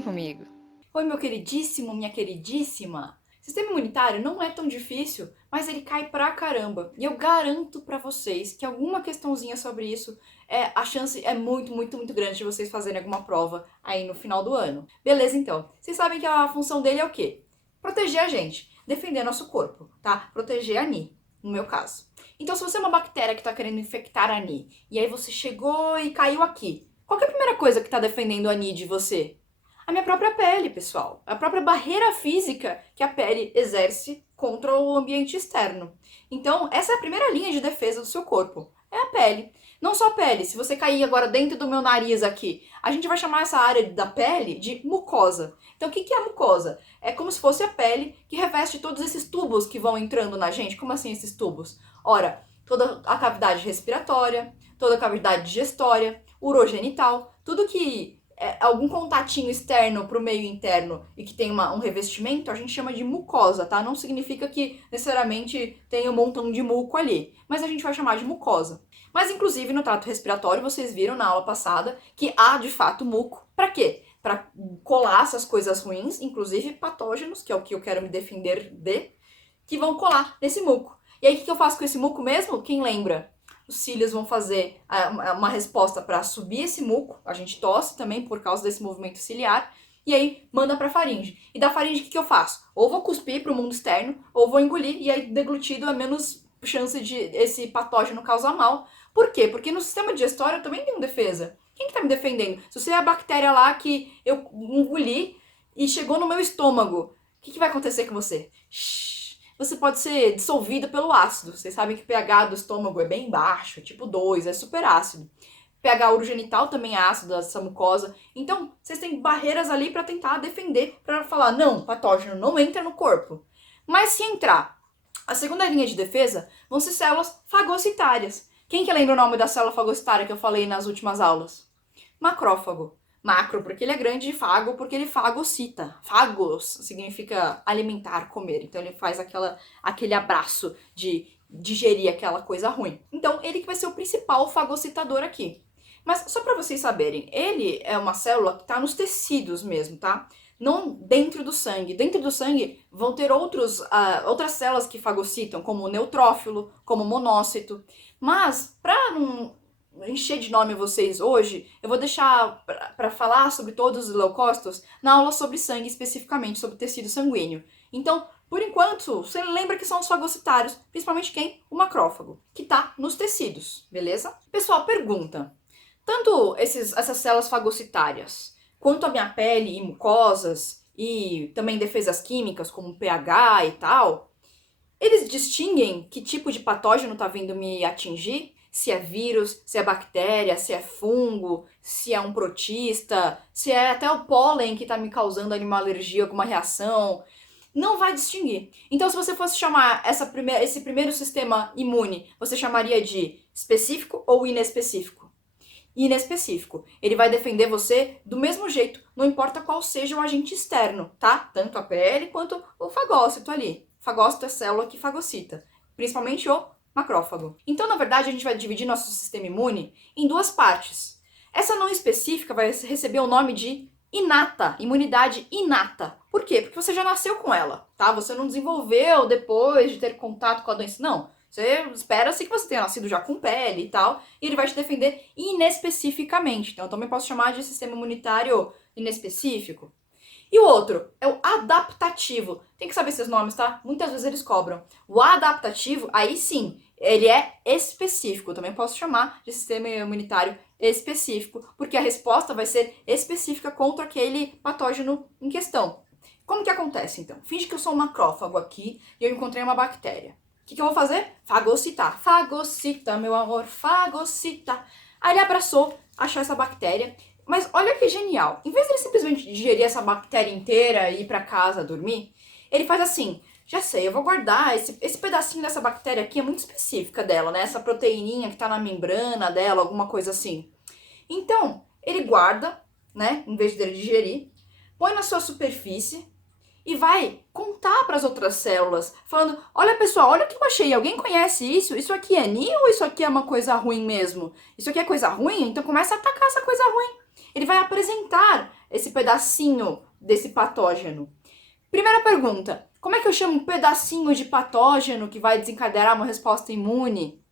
Vem comigo. Oi, meu queridíssimo, minha queridíssima. Sistema imunitário não é tão difícil, mas ele cai pra caramba. E eu garanto pra vocês que alguma questãozinha sobre isso, a chance é muito, muito, muito grande de vocês fazerem alguma prova aí no final do ano. Beleza, então. Vocês sabem que a função dele é o quê? Proteger a gente, defender nosso corpo, tá? Proteger a Ni, no meu caso. Então, se você é uma bactéria que tá querendo infectar a Ni, e aí você chegou e caiu aqui, qual que é a primeira coisa que tá defendendo a Ni de você? A minha própria pele, pessoal. A própria barreira física que a pele exerce contra o ambiente externo. Então, essa é a primeira linha de defesa do seu corpo. É a pele. Não só a pele, se você cair agora dentro do meu nariz aqui, a gente vai chamar essa área da pele de mucosa. Então, o que é a mucosa? É como se fosse a pele que reveste todos esses tubos que vão entrando na gente. Como assim esses tubos? Ora, toda a cavidade respiratória, toda a cavidade digestória, urogenital, tudo que algum contatinho externo para o meio interno e que tem um revestimento, a gente chama de mucosa, tá? Não significa que necessariamente tem um montão de muco ali, mas a gente vai chamar de mucosa. Mas inclusive no trato respiratório, vocês viram na aula passada que há de fato muco. Para quê? Para colar essas coisas ruins, inclusive patógenos, que é o que eu quero me defender de, que vão colar nesse muco. E aí o que eu faço com esse muco mesmo? Quem lembra? Os cílios vão fazer uma resposta para subir esse muco, a gente tosse também por causa desse movimento ciliar, e aí manda para a faringe. E da faringe o que eu faço? Ou vou cuspir para o mundo externo, ou vou engolir, e aí deglutido é menos chance de esse patógeno causar mal. Por quê? Porque no sistema digestório eu também tenho defesa. Quem que tá me defendendo? Se você é a bactéria lá que eu engoli e chegou no meu estômago, o que vai acontecer com você? Você pode ser dissolvido pelo ácido. Vocês sabem que o pH do estômago é bem baixo, é tipo 2, é super ácido. pH urogenital também é ácido, essa mucosa. Então, vocês têm barreiras ali para tentar defender, para falar, não, patógeno não entra no corpo. Mas se entrar, a segunda linha de defesa vão ser células fagocitárias. Quem que lembra o nome da célula fagocitária que eu falei nas últimas aulas? Macrófago. Macro, porque ele é grande, e fago, porque ele fagocita. Fagos significa alimentar, comer. Então ele faz aquele abraço de digerir aquela coisa ruim. Então ele que vai ser o principal fagocitador aqui. Mas só para vocês saberem, ele é uma célula que está nos tecidos mesmo, tá? Não dentro do sangue. Dentro do sangue vão ter outras células que fagocitam, como o neutrófilo, como o monócito. Mas, para não encher de nome vocês hoje, eu vou deixar para falar sobre todos os leucócitos na aula sobre sangue, especificamente sobre tecido sanguíneo. Então, por enquanto, você lembra que são os fagocitários, principalmente quem? O macrófago, que está nos tecidos, beleza? Pessoal, pergunta. Tanto essas células fagocitárias, quanto a minha pele e mucosas, e também defesas químicas, como pH e tal, eles distinguem que tipo de patógeno está vindo me atingir? Se é vírus, se é bactéria, se é fungo, se é um protista, se é até o pólen que está me causando alguma alergia, alguma reação. Não vai distinguir. Então, se você fosse chamar esse primeiro sistema imune, você chamaria de específico ou inespecífico? Inespecífico. Ele vai defender você do mesmo jeito, não importa qual seja o agente externo, tá? Tanto a pele quanto o fagócito ali. Fagócito é célula que fagocita, principalmente o macrófago. Então, na verdade, a gente vai dividir nosso sistema imune em duas partes. Essa não específica vai receber o nome de inata, imunidade inata. Por quê? Porque você já nasceu com ela, tá? Você não desenvolveu depois de ter contato com a doença, não. Você espera-se que você tenha nascido já com pele e tal, e ele vai te defender inespecificamente. Então, eu também posso chamar de sistema imunitário inespecífico. E o outro é o adaptativo. Tem que saber esses nomes, tá? Muitas vezes eles cobram. O adaptativo, aí sim, ele é específico. Eu também posso chamar de sistema imunitário específico, porque a resposta vai ser específica contra aquele patógeno em questão. Como que acontece, então? Finge que eu sou um macrófago aqui e eu encontrei uma bactéria. O que eu vou fazer? Fagocitar. Fagocita, meu amor, fagocita. Aí ele abraçou, achou essa bactéria. Mas olha que genial. Em vez de ele simplesmente digerir essa bactéria inteira e ir pra casa dormir, ele faz assim, já sei, eu vou guardar esse pedacinho dessa bactéria aqui, é muito específica dela, né? Essa proteininha que tá na membrana dela, alguma coisa assim. Então, ele guarda, né? Em vez dele digerir, põe na sua superfície e vai contar para as outras células, falando, olha pessoal, olha o que eu achei, alguém conhece isso? Isso aqui é NI ou isso aqui é uma coisa ruim mesmo? Isso aqui é coisa ruim? Então começa a atacar essa coisa ruim. Ele vai apresentar esse pedacinho desse patógeno? Primeira pergunta, como é que eu chamo um pedacinho de patógeno que vai desencadear uma resposta imune?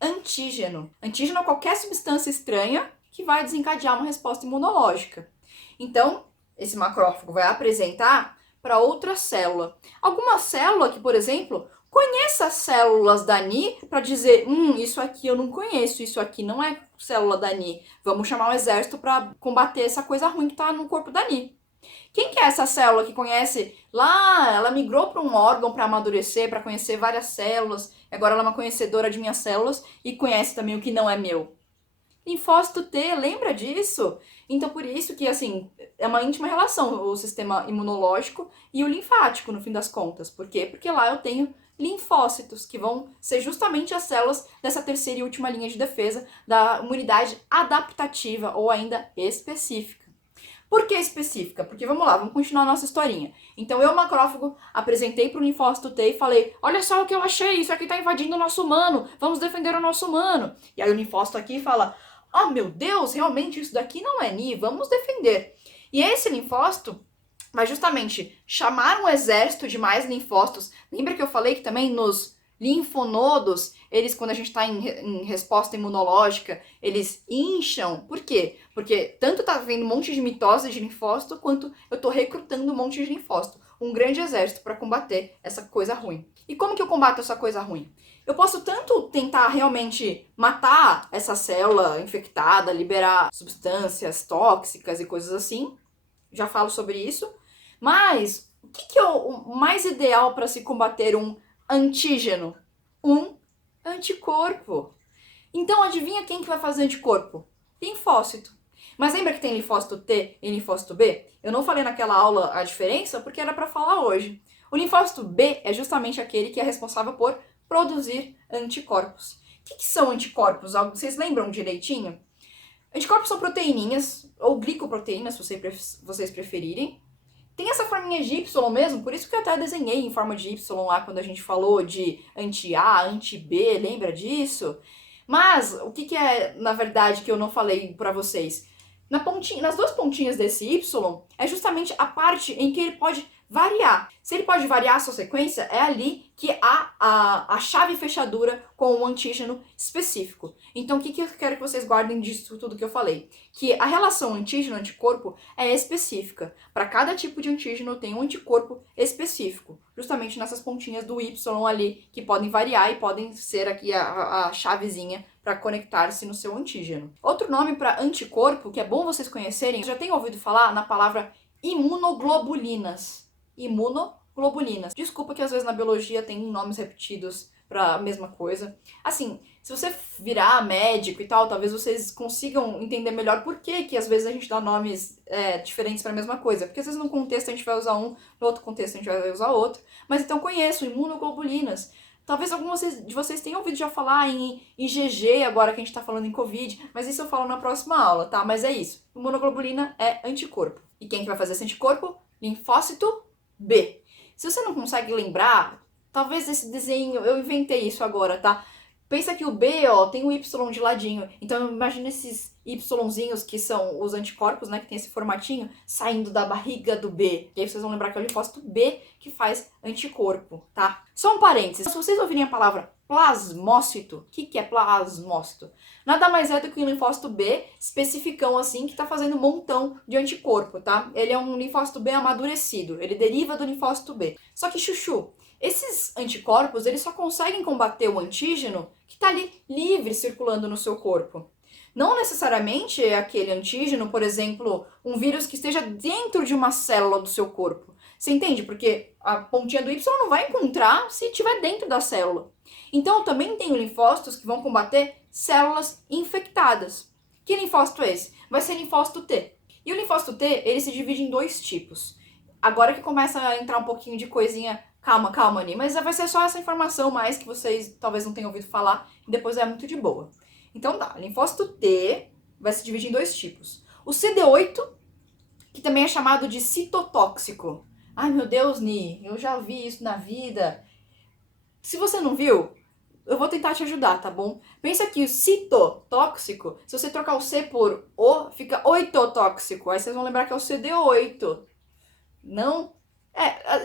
Antígeno. Antígeno é qualquer substância estranha que vai desencadear uma resposta imunológica. Então, esse macrófago vai apresentar para outra célula. Alguma célula que, por exemplo, conheça as células da Ni para dizer, isso aqui eu não conheço, isso aqui não é célula da Ni. Vamos chamar o exército para combater essa coisa ruim que está no corpo da Ni. Quem que é essa célula que conhece lá, ela migrou para um órgão para amadurecer, para conhecer várias células, agora ela é uma conhecedora de minhas células e conhece também o que não é meu? Linfócito T, lembra disso? Então por isso que, assim, é uma íntima relação o sistema imunológico e o linfático, no fim das contas. Por quê? Porque lá eu tenho linfócitos, que vão ser justamente as células dessa terceira e última linha de defesa da imunidade adaptativa ou ainda específica. Por que específica? Porque vamos lá, vamos continuar a nossa historinha. Então eu, macrófago, apresentei para o linfócito T e falei, olha só o que eu achei, isso aqui está invadindo o nosso humano, vamos defender o nosso humano. E aí o linfócito aqui fala, oh meu Deus, realmente isso daqui não é Ni, vamos defender. E esse linfócito vai justamente chamar um exército de mais linfócitos. Lembra que eu falei que também nos linfonodos, eles, quando a gente está em resposta imunológica, eles incham. Por quê? Porque tanto tá havendo um monte de mitose de linfócito, quanto eu tô recrutando um monte de linfócito. Um grande exército para combater essa coisa ruim. E como que eu combato essa coisa ruim? Eu posso tanto tentar realmente matar essa célula infectada, liberar substâncias tóxicas e coisas assim, já falo sobre isso, mas o que é o mais ideal para se combater um antígeno? Um anticorpo. Então adivinha quem que vai fazer anticorpo? Linfócito. Mas lembra que tem linfócito T e linfócito B? Eu não falei naquela aula a diferença porque era para falar hoje. O linfócito B é justamente aquele que é responsável por produzir anticorpos. O que são anticorpos? Vocês lembram direitinho? Anticorpos são proteininhas, ou glicoproteínas, se vocês preferirem. Tem essa forminha de Y mesmo, por isso que eu até desenhei em forma de Y lá quando a gente falou de anti-A, anti-B, lembra disso? Mas o que é, na verdade, que eu não falei pra vocês? Nas duas pontinhas desse Y é justamente a parte em que ele pode variar. Se ele pode variar a sua sequência, é ali que há a chave fechadura com um antígeno específico. Então, o que eu quero que vocês guardem disso tudo que eu falei? Que a relação antígeno-anticorpo é específica. Para cada tipo de antígeno tem um anticorpo específico, justamente nessas pontinhas do Y ali, que podem variar e podem ser aqui a chavezinha para conectar-se no seu antígeno. Outro nome para anticorpo, que é bom vocês conhecerem, já tenho ouvido falar na palavra imunoglobulinas. Imunoglobulinas. Desculpa que às vezes na biologia tem nomes repetidos para a mesma coisa. Assim, se você virar médico e tal, talvez vocês consigam entender melhor por que às vezes a gente dá nomes diferentes para a mesma coisa. Porque às vezes num contexto a gente vai usar um, no outro contexto a gente vai usar outro. Mas então conheço imunoglobulinas. Talvez alguns de vocês tenham ouvido já falar em IgG, agora que a gente tá falando em Covid, mas isso eu falo na próxima aula, tá? Mas é isso. Imunoglobulina é anticorpo. E quem que vai fazer esse anticorpo? Linfócito B. Se você não consegue lembrar, talvez esse desenho, eu inventei isso agora, tá? Pensa que o B, ó, tem o Y de ladinho. Então imagina esses Yzinhos que são os anticorpos, né, que tem esse formatinho, saindo da barriga do B. E aí vocês vão lembrar que é o linfócito B que faz anticorpo, tá? Só um parênteses. Se vocês ouvirem a palavra plasmócito, o que é plasmócito? Nada mais é do que um linfócito B especificão assim, que tá fazendo um montão de anticorpo, tá? Ele é um linfócito B amadurecido, ele deriva do linfócito B. Só que, chuchu, esses anticorpos, eles só conseguem combater o antígeno que tá ali livre circulando no seu corpo. Não necessariamente é aquele antígeno, por exemplo, um vírus que esteja dentro de uma célula do seu corpo. Você entende? Porque a pontinha do Y não vai encontrar se estiver dentro da célula. Então, eu também tenho linfócitos que vão combater células infectadas. Que linfócito é esse? Vai ser linfócito T. E o linfócito T, ele se divide em dois tipos. Agora que começa a entrar um pouquinho de coisinha, calma, Ani, mas vai ser só essa informação mais que vocês talvez não tenham ouvido falar e depois é muito de boa. Então tá, linfócito T vai se dividir em dois tipos. O CD8, que também é chamado de citotóxico. Ai meu Deus, Ni, eu já vi isso na vida. Se você não viu, eu vou tentar te ajudar, tá bom? Pensa que o citotóxico, se você trocar o C por O, fica oitotóxico. Aí vocês vão lembrar que é o CD8. Não?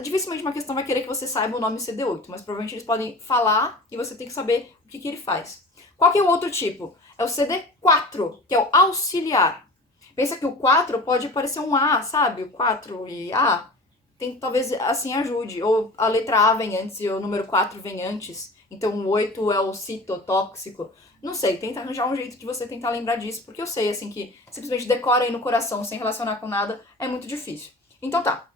Dificilmente uma questão vai querer que você saiba o nome CD8, mas provavelmente eles podem falar e você tem que saber o que ele faz. Qual que é o outro tipo? É o CD4, que é o auxiliar. Pensa que o 4 pode parecer um A, sabe? O 4 e A. Talvez assim ajude. Ou a letra A vem antes e o número 4 vem antes. Então o 8 é o citotóxico. Não sei, tenta arranjar um jeito de você tentar lembrar disso, porque eu sei, assim, que simplesmente decora aí no coração sem relacionar com nada é muito difícil. Então tá.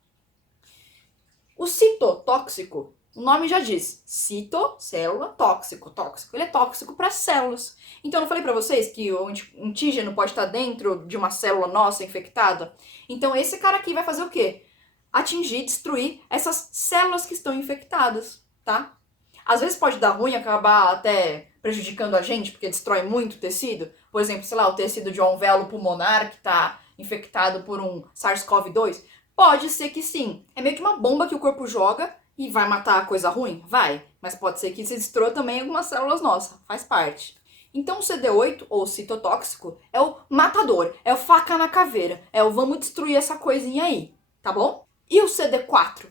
O citotóxico, o nome já diz, cito, célula, tóxico, tóxico. Ele é tóxico para células. Então eu falei para vocês que o antígeno pode estar dentro de uma célula nossa infectada? Então esse cara aqui vai fazer o quê? Atingir, destruir essas células que estão infectadas, tá? Às vezes pode dar ruim, acabar até prejudicando a gente, porque destrói muito o tecido. Por exemplo, sei lá, o tecido de um alvéolo pulmonar que está infectado por um SARS-CoV-2. Pode ser que sim. É meio que uma bomba que o corpo joga e vai matar a coisa ruim? Vai. Mas pode ser que se destrua também algumas células nossas. Faz parte. Então o CD8, ou citotóxico, é o matador, é o faca na caveira, é o vamos destruir essa coisinha aí, tá bom? E o CD4?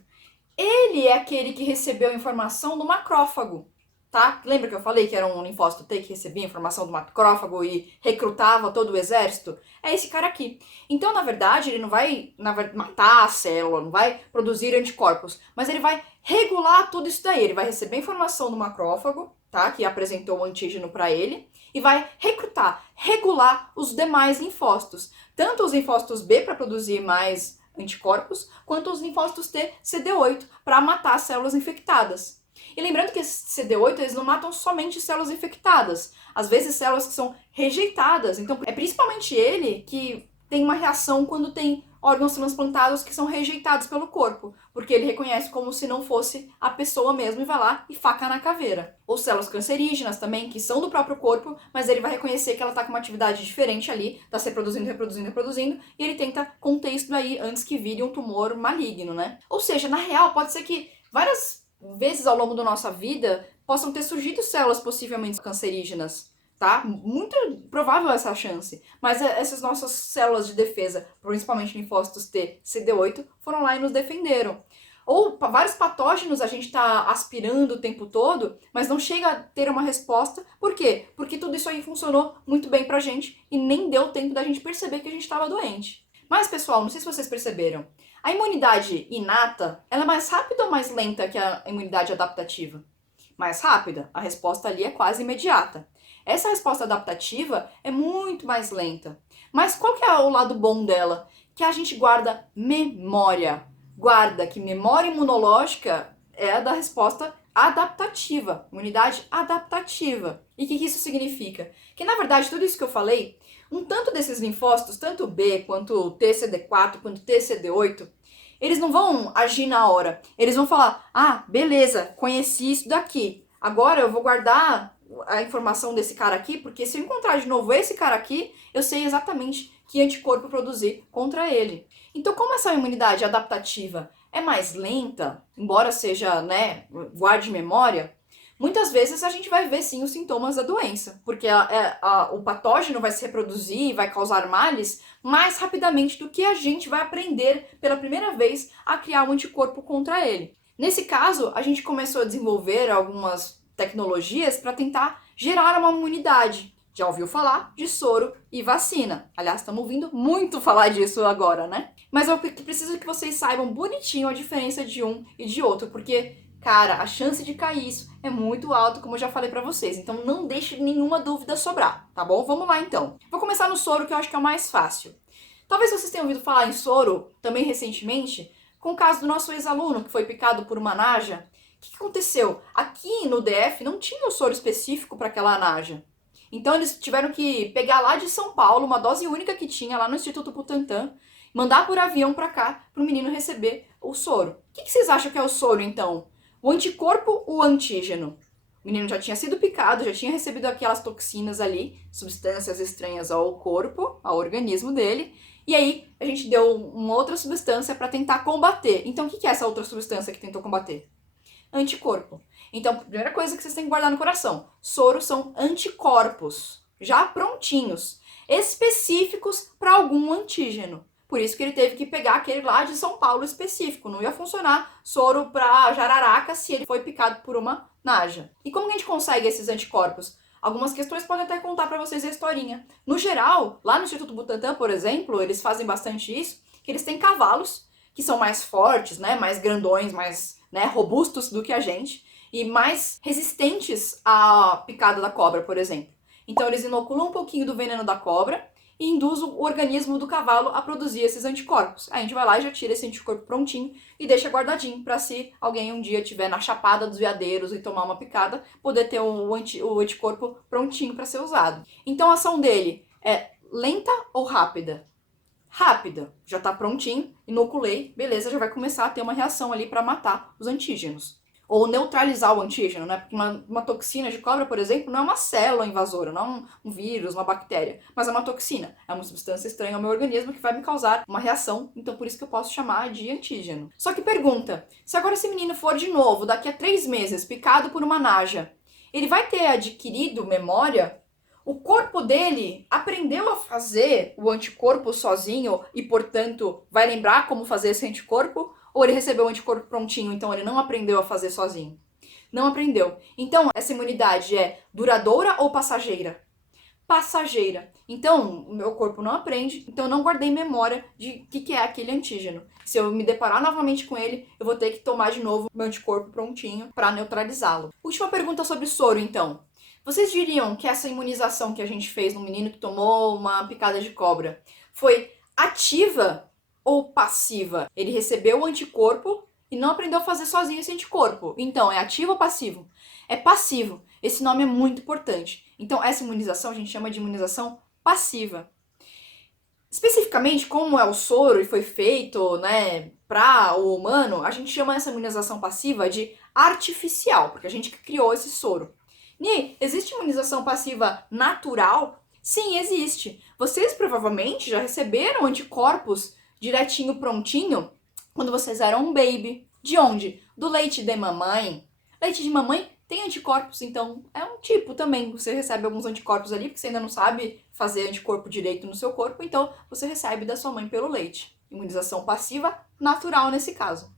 Ele é aquele que recebeu a informação do macrófago, tá? Lembra que eu falei que era um linfócito T que recebia a informação do macrófago e recrutava todo o exército? É esse cara aqui. Então, na verdade, ele não vai matar a célula, não vai produzir anticorpos, mas ele vai regular tudo isso daí. Ele vai receber a informação do macrófago, tá? Que apresentou o antígeno para ele, e vai recrutar, regular os demais linfócitos. Tanto os linfócitos B para produzir mais anticorpos, quanto os linfócitos T CD8 para matar células infectadas. E lembrando que esses CD8 eles não matam somente células infectadas, às vezes células que são rejeitadas. Então é principalmente ele que tem uma reação quando tem órgãos transplantados que são rejeitados pelo corpo, porque ele reconhece como se não fosse a pessoa mesmo e vai lá e faca na caveira. Ou células cancerígenas também, que são do próprio corpo, mas ele vai reconhecer que ela está com uma atividade diferente ali, está se reproduzindo, e ele tenta conter isso daí antes que vire um tumor maligno, né? Ou seja, na real, pode ser que várias vezes ao longo da nossa vida possam ter surgido células possivelmente cancerígenas, tá? Muito provável essa chance. Mas essas nossas células de defesa, principalmente linfócitos T, CD8, foram lá e nos defenderam. Ou vários patógenos a gente está aspirando o tempo todo, mas não chega a ter uma resposta. Por quê? Porque tudo isso aí funcionou muito bem pra gente e nem deu tempo da gente perceber que a gente estava doente. Mas, pessoal, não sei se vocês perceberam, a imunidade inata, ela é mais rápida ou mais lenta que a imunidade adaptativa? Mais rápida. A resposta ali é quase imediata. Essa resposta adaptativa é muito mais lenta. Mas qual que é o lado bom dela? Que a gente guarda memória. Guarda que memória imunológica é a da resposta adaptativa, imunidade adaptativa. E o que isso significa? Que na verdade tudo isso que eu falei, um tanto desses linfócitos, tanto B quanto TCD4 quanto TCD8, eles não vão agir na hora. Eles vão falar, ah, beleza, conheci isso daqui. Agora eu vou guardar a informação desse cara aqui, porque se eu encontrar de novo esse cara aqui, eu sei exatamente que anticorpo produzir contra ele. Então, como essa imunidade adaptativa é mais lenta, embora seja, né, guarde memória, muitas vezes a gente vai ver sim os sintomas da doença, porque o patógeno vai se reproduzir e vai causar males mais rapidamente do que a gente vai aprender pela primeira vez a criar um anticorpo contra ele. Nesse caso, a gente começou a desenvolver algumas tecnologias para tentar gerar uma imunidade. Já ouviu falar de soro e vacina. Aliás, estamos ouvindo muito falar disso agora, né? Mas eu preciso que vocês saibam bonitinho a diferença de um e de outro, porque, cara, a chance de cair isso é muito alta, como eu já falei pra vocês. Então não deixe nenhuma dúvida sobrar, tá bom? Vamos lá então. Vou começar no soro, que eu acho que é o mais fácil. Talvez vocês tenham ouvido falar em soro também recentemente, com o caso do nosso ex-aluno que foi picado por uma naja. O que aconteceu? Aqui no DF não tinha um soro específico para aquela naja. Então eles tiveram que pegar lá de São Paulo uma dose única que tinha lá no Instituto Butantan, mandar por avião para cá para o menino receber o soro. O que vocês acham que é o soro então? O anticorpo ou o antígeno? O menino já tinha sido picado, já tinha recebido aquelas toxinas ali, substâncias estranhas ao corpo, ao organismo dele, e aí a gente deu uma outra substância para tentar combater. Então o que é essa outra substância que tentou combater? Anticorpo. Então, a primeira coisa que vocês têm que guardar no coração: soro são anticorpos, já prontinhos, específicos para algum antígeno. Por isso que ele teve que pegar aquele lá de São Paulo específico. Não ia funcionar soro para jararaca se ele foi picado por uma naja. E como que a gente consegue esses anticorpos? Algumas questões podem até contar para vocês a historinha. No geral, lá no Instituto Butantan, por exemplo, eles fazem bastante isso, que eles têm cavalos que são mais fortes, né, mais grandões, mais, né, robustos do que a gente e mais resistentes à picada da cobra, por exemplo. Então eles inoculam um pouquinho do veneno da cobra e induzem o organismo do cavalo a produzir esses anticorpos. Aí a gente vai lá e já tira esse anticorpo prontinho e deixa guardadinho para se alguém um dia estiver na chapada dos veadeiros e tomar uma picada, poder ter o anticorpo prontinho para ser usado. Então a ação dele é lenta ou rápida? Rápida, já tá prontinho, inoculei, beleza, já vai começar a ter uma reação ali para matar os antígenos. Ou neutralizar o antígeno, né? Porque uma toxina de cobra, por exemplo, não é uma célula invasora, não é um vírus, uma bactéria, mas é uma toxina. É uma substância estranha ao meu organismo que vai me causar uma reação, então por isso que eu posso chamar de antígeno. Só que pergunta, se agora esse menino for de novo, daqui a 3 meses, picado por uma naja, ele vai ter adquirido memória? O corpo dele aprendeu a fazer o anticorpo sozinho e, portanto, vai lembrar como fazer esse anticorpo? Ou ele recebeu o anticorpo prontinho, então ele não aprendeu a fazer sozinho? Não aprendeu. Então, essa imunidade é duradoura ou passageira? Passageira. Então, o meu corpo não aprende, então eu não guardei memória de o que é aquele antígeno. Se eu me deparar novamente com ele, eu vou ter que tomar de novo meu anticorpo prontinho para neutralizá-lo. Última pergunta sobre soro, então. Vocês diriam que essa imunização que a gente fez no menino que tomou uma picada de cobra foi ativa ou passiva? Ele recebeu o anticorpo e não aprendeu a fazer sozinho esse anticorpo. Então, é ativo ou passivo? É passivo. Esse nome é muito importante. Então, essa imunização a gente chama de imunização passiva. Especificamente, como é o soro e foi feito, né, para o humano, a gente chama essa imunização passiva de artificial, porque a gente criou esse soro. Ni, existe imunização passiva natural? Sim, existe. Vocês provavelmente já receberam anticorpos direitinho, prontinho, quando vocês eram um baby. De onde? Do leite de mamãe. Leite de mamãe tem anticorpos, então é um tipo também. Você recebe alguns anticorpos ali, porque você ainda não sabe fazer anticorpo direito no seu corpo, então você recebe da sua mãe pelo leite. Imunização passiva natural nesse caso.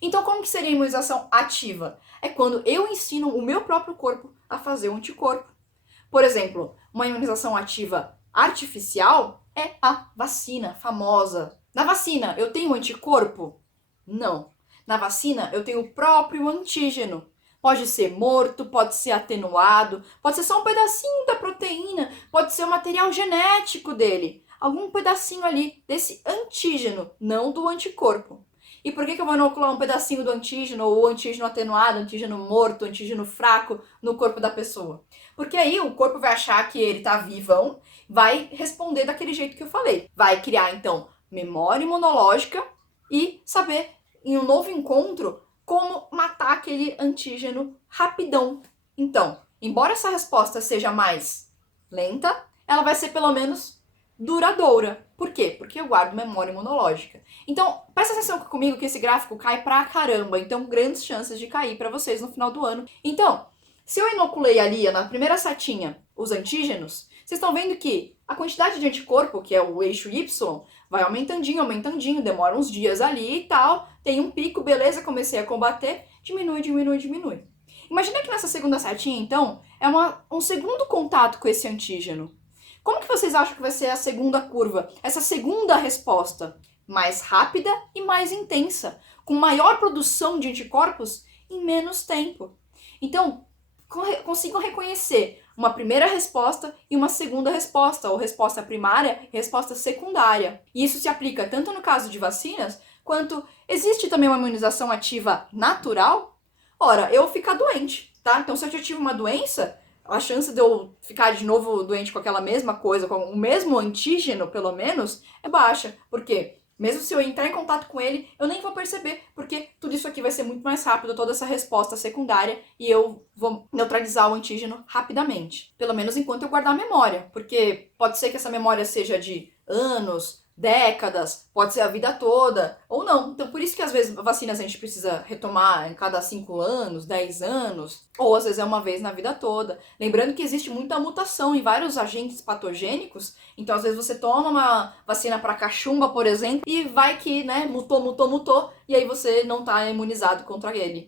Então, como que seria a imunização ativa? É quando eu ensino o meu próprio corpo a fazer o anticorpo. Por exemplo, uma imunização ativa artificial é a vacina famosa. Na vacina, eu tenho anticorpo? Não. Na vacina, eu tenho o próprio antígeno. Pode ser morto, pode ser atenuado, pode ser só um pedacinho da proteína, pode ser o material genético dele. Algum pedacinho ali desse antígeno, não do anticorpo. E por que eu vou inocular um pedacinho do antígeno, ou antígeno atenuado, antígeno morto, antígeno fraco no corpo da pessoa? Porque aí o corpo vai achar que ele tá vivão, vai responder daquele jeito que eu falei. Vai criar, então, memória imunológica e saber, em um novo encontro, como matar aquele antígeno rapidão. Então, embora essa resposta seja mais lenta, ela vai ser pelo menos duradoura. Por quê? Porque eu guardo memória imunológica. Então, presta atenção comigo que esse gráfico cai pra caramba. Então, grandes chances de cair pra vocês no final do ano. Então, se eu inoculei ali na primeira setinha os antígenos, vocês estão vendo que a quantidade de anticorpo, que é o eixo Y, vai aumentandinho, demora uns dias ali e tal, tem um pico, beleza, comecei a combater, diminui. Imagina que nessa segunda setinha, então, é um segundo contato com esse antígeno. Como que vocês acham que vai ser a segunda curva? Essa segunda resposta, mais rápida e mais intensa, com maior produção de anticorpos em menos tempo. Então, consigam reconhecer uma primeira resposta e uma segunda resposta, ou resposta primária e resposta secundária. E isso se aplica tanto no caso de vacinas, quanto existe também uma imunização ativa natural? Ora, eu ficar doente, tá? Então, se eu já tive uma doença, a chance de eu ficar de novo doente com aquela mesma coisa, com o mesmo antígeno, pelo menos, é baixa. Por quê? Mesmo se eu entrar em contato com ele, eu nem vou perceber, porque tudo isso aqui vai ser muito mais rápido, toda essa resposta secundária, e eu vou neutralizar o antígeno rapidamente. Pelo menos enquanto eu guardar a memória, porque Pode ser que essa memória seja de anos, décadas, pode ser a vida toda, ou não. Então, por isso que às vezes vacinas a gente precisa retomar em cada 5 anos, 10 anos, ou às vezes é uma vez na vida toda. Lembrando que existe muita mutação em vários agentes patogênicos, então às vezes você toma uma vacina para cachumba, por exemplo, e vai que, né, mutou, e aí você não tá imunizado contra ele.